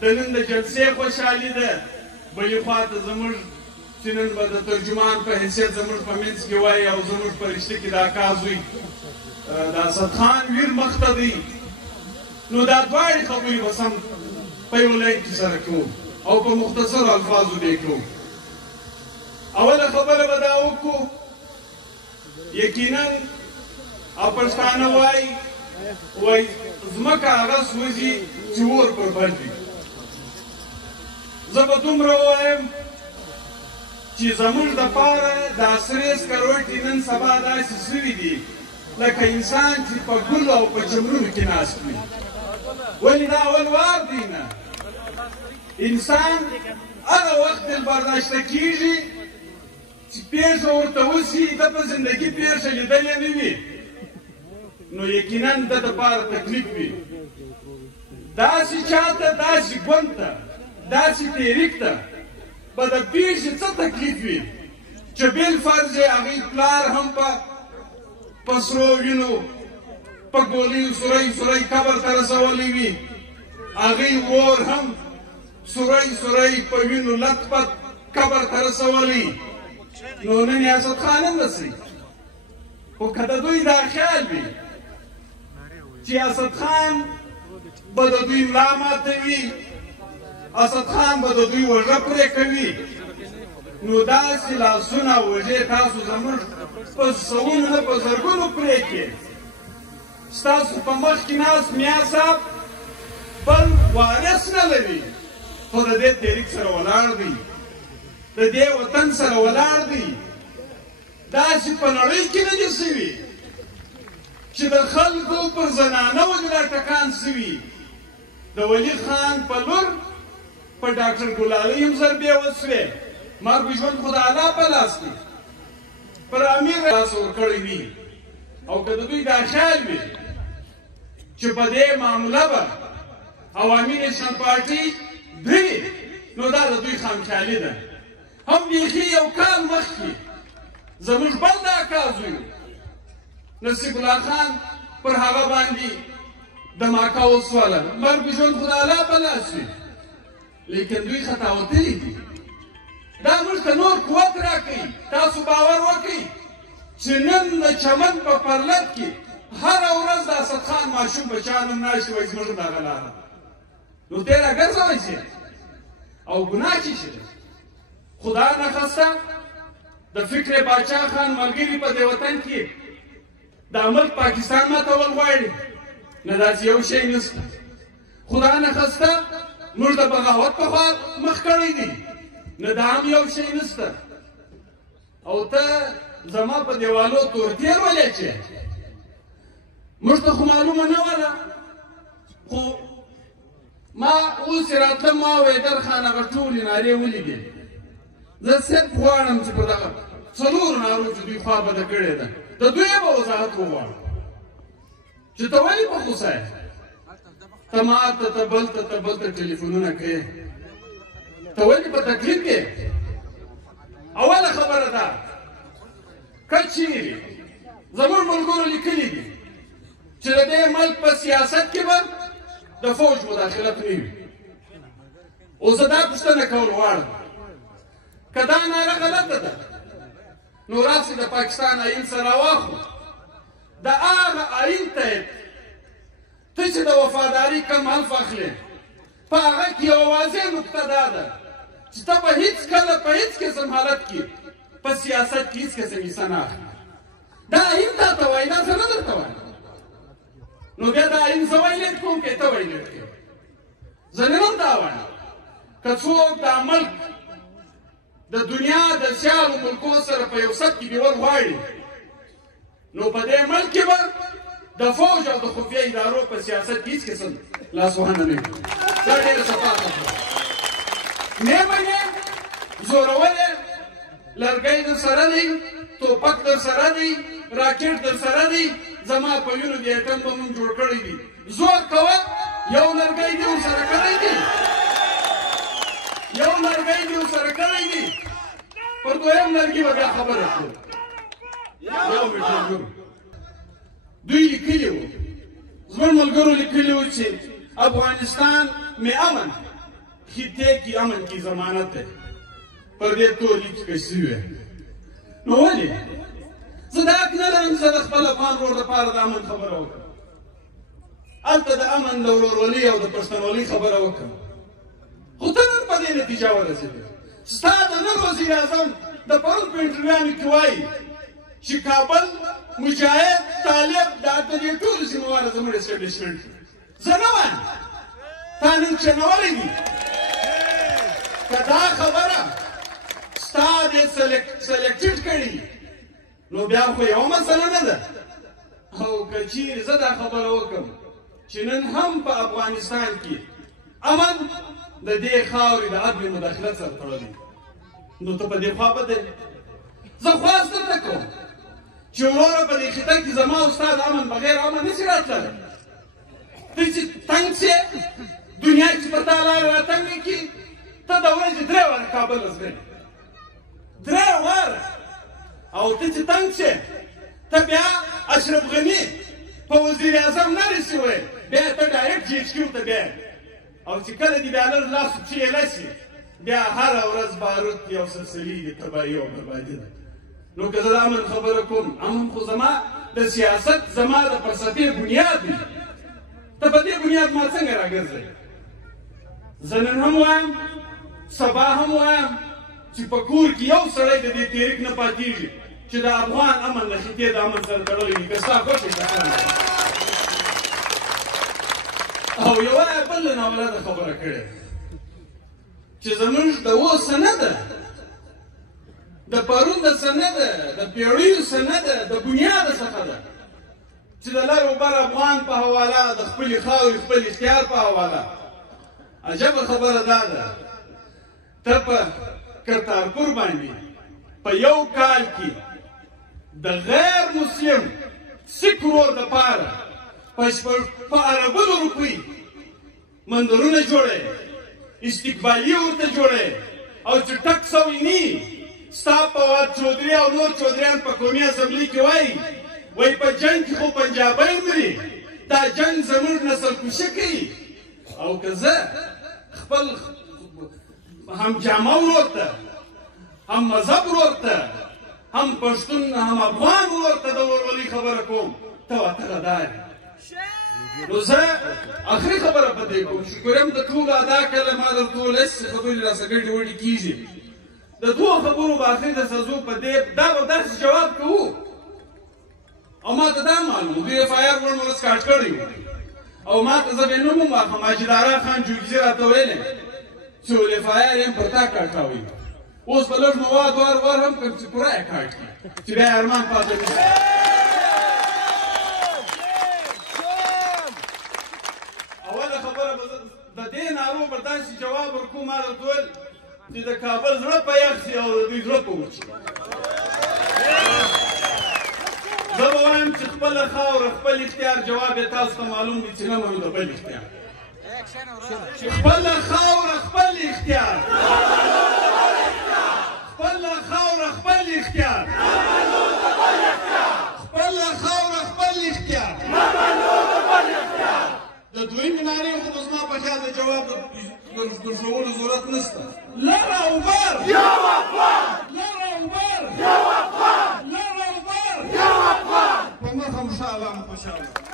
د نن د جلسې خوشحالي ده، بلې خوا ته زموږ چې نن به د ترجمان په حیثیت زموږ په منځ کې وایي او زموږ په رشته کې د اکا زوی د اسد خان ویر مخ ته دی. نو دا دواړې خبرې به سم په یو لاین کې سره کوو او په مختصرو الفاظو به یې کوو. اوله خبره به دا وکړو، یقینا پښتانه وایي ځمکه هغه سوځي چې اور پر بل وي. زه به دومره ووایم چې زموږ دپاره دا سرې سکروټې نن سبا داسې سوي دي لکه انسان چې په ګلو او په چمرونو کې ناست وي. ولې دا اول وار دی نه؟ انسان هغه وخت برداشته کېږي چې پېښه ورته وشي، ده په زندګي پېښه لیدلې نه وي، نو یقینا د دپاره تکلیف وي. داسې چاته، داسې ګوند ته، داسې تحریک ته به د پېښې څه تکلیف وي چې بالفرض یې هغوی پلار هم په سرو وینو په ګولیو سوری سوری قبر ته رسولی وي، هغوی ورور هم سوری سوری په وینو لت پت قبر ته رسولی. نو نن یې اسد خان هم رسوي. خو که د دوی دا خیال وي چې اسد خان به د دوی ملا ماتوي، اسد خان به د دوی وژه پرې کوي، نو داسې لاسونه وژې تاسو زموږ په سوونو نه په زرګونو پرې کړې. ستاسو په مخ کې ناست میا صاحب بل وارث نه لري، خو د دې تحریک سره ولاړ دی، د دې وطن سره ولاړ دی. داسې په نړۍ کې نه دي سوي چې د خلکو پر زنانه وجلا ټکان سوي. د ولي خان په لور په ډاکټر ګلالۍ هم ضربې وسوې، مرګ ژوند خو د الله په لاس کې، پر امیر لاس ورکړی وي. او که د دوی دا خیال وي چې په دې معامله به عوامي نیشنل پارټي دري، نو دا د دوی خامخیالي ده. هم بیخي یو کال مخکې زموږ بل د اکا زوی نصیب الله خان پر هغه باندې دماکه وسوله، مرګ ژوند خو د الله په لاس وي، لیکن دوی خطا وتلي دي. دا موږ ته نور قوت راکوي. تاسو باور وکړئ چې نن د چمن په پرلت کې هره ورځ د اسد خان ماشوم بچیان هم ناشتې وایي زموږ دغه لاره، نو دې راګرځوئ چې او ګناه چې شي. خدا نخواسته د فکر باچا خان ملګري په دې وطن کې د ملک پاکستان ماتول غواړي، نه داسې یو شی نشته. خدا نخواسته موږ د بغاوت په خوا مخ کړی دی، نه دا هم یو شی نشته. او ته زما په دیوالو تور تیر ولې چې موږ ته خو معلومه نه وله، خو ما اوس راتلم ما وایي درخان هغه ټولې نارې ولیدې. زه صرف غواړم چې په دغه څلورو نارو چې دوی خوا بده کړې ده د دوی به وضاحت وغواړم چې ته ولې په غوسه یې؟ ته ما ته بل ته ټلیفونونه کوې، ته ولې په تکلیف کې؟ اوله خبره ده که چیرې زموږ ملګرو لیکلي دي چې د دې ملک په سیاست کې به د فوج مداخلت نه وي. اوس زه دا پوښتنه کول غواړم که دا ناره غلطه ده، نو راسئ د پاکستان آیین سره واخلو. د هغه آیین ته ته چې د وفاداري کم حلف اخلې، په هغه کې یوه واضح نقطه دا ده چې ته به هېڅ کله په هېڅ قسم حالت کې په سیاست کې هېڅ قسم حصه نه اخلي. دا آیین تا ته وایي، دا زه نه درته وایم. نو بیا دا آیین زه وایلیټ کوم که ته وایلیټ کوې؟ زه نن هم دا وایم که څوک دا ملک د دنیا د سیالو ملکو سره په یو سد کې بیول غواړي، نو په دې ملک کې به د فوج او د خفیه ادارو په سیاست کې هېڅ قسم لاسوهنه نه وي. دا ډېره صفا خبره. نه منې زورولې لرګی در سره دی، توپک در سره دی، راکټ در سره دی، زما په وینو د ایټم بم هم جوړ کړی دي. زور کوه، یو لرګی دې ورسره کړی دی، یو لرګی دې ورسره کړی دی، پر دویم لرګي به بیا خبره کړو. یو میټر دوی لیکلي وو، زموږ ملګرو لیکلي وو چې افغانستان میں امن خطې کې امن کې ضمانت دی پر دې تور لیک کش شوی نو ولې زه دا حق نه لرم چې زه د خپل افغان ورور دپاره د امن خبره وکړم هلته د امن د ورورولۍ او د پښتونولۍ خبره وکړم خو ته نن په دې نتیجه ورسېدې ستا د نن وزیر اعظم د پرون په انټرویوانو کې وایي چې کابل مجاهد طالب دا د دې ټولو سیمه والا زموږ اسټابلیشمنټ زه نه وایم تا نن چنولی دي که دا خبره ستا دې سلیکټډ کړي نو بیا خو یوه مسله نه ده او که چیرې زه دا خبره وکړم چې نن هم په افغانستان کې امن د دې خاورې د عدل مداخلت سره تړلی نو ته په دې خوا بدې زه خواست درته کوم چې وروره په دې خطه کې زما او ستا د امن بغیر امن نشي راتللی ته چې تنګ شې دنیا کې په تا لاره راتنګې کړي ته د ورځې 3 واره کابل ځغلې 3 واره او ته چې تنګ شې ته بیا اشرف غني په وزیر اعظم نه رسوې بیا ته ډایرکټ GHQ ته بیا او چې کله دې بیا لږ لاس چیله شي بیا هره ورځ بارود یو سلسلې د تباهي او بربادي ده نو که زه د امن خبره کوم امن خو زما د سیاست زما د فلسفې بنیاد دی ته په دې بنیاد ما څنګه راګرځئ زه نن هم وایم سبا هم وایم چې په کور کې یو سړی د دې تحریک نه پاتېږي چې د افغان امن د خطې د امن سره تړلی وي که ستا خوښې او یوه یې بله ناولده خبره کړې چې زموږ د اوس نه ده د پرون د څه نه ده د پیړیو څه نه ده د بنیاده څخه ده چې د لر و بر افغان په حواله د خپلې خاورې خپل اختیار په حواله عجبه خبره دا ده ته په کرتارپور باندې په یو کال کې د غیر مسلم سیک ورور دپاره په اربونو روپۍ مندرونه جوړې استقبالي ورته جوړې او چې ټک سوی نی ستا فواد چودھری او نور چودھریان په قومي اسمبلي کې وایي په جنګ کې خو پنجابی مري دا جنګ زموږ نسل کشي کوي او که زه خپل هم جامه ورور ته هم مذهب ورور ته هم پښتون هم افغان ورور ته د ورورولۍ خبره کوم ته ورته غدار نو زه اخري خبره په دې کوم شکر یم د ټولو ادا کړله ما درته وویل هسې خبرې راسه ګډې وډې کېږي د دوو خبرو به اخر د سزو په دې دا به داسې جواب کوو او ما ته دا معلوم دوی FIR ورن سکاټ کړی او ما ته زه بې نوم واخلم ماجدارا خان جوګیزي راته ویلی چې ول FIR یم پر تا کاټاوي اوس په لږ مواد ور هم کړم چې پوره یې کاټ کړي چې بیا ارمان پاتې نه شي اوله خبره به د دې نارو به داسې جواب ورکوم ما درته ویل چې د کابل زړه په یخ شي او د دوی زړه په وچ شي زه به وایم چې خپله خاوره خپل اختیار جواب یې تاسو ته معلوم وي چې نه منو د بل اختیار چې خپله خاوره خپل اختیار خپله خاوره خپل اختیار خپله خاوره خپل اختیار د دویمې نارې خو به زما په خیال د جواب درښولو ضرورت نشته لر او بر یو افغان لر او بر یو افغان لر او بر یو افغان په مخه مشاءالله خوشحاله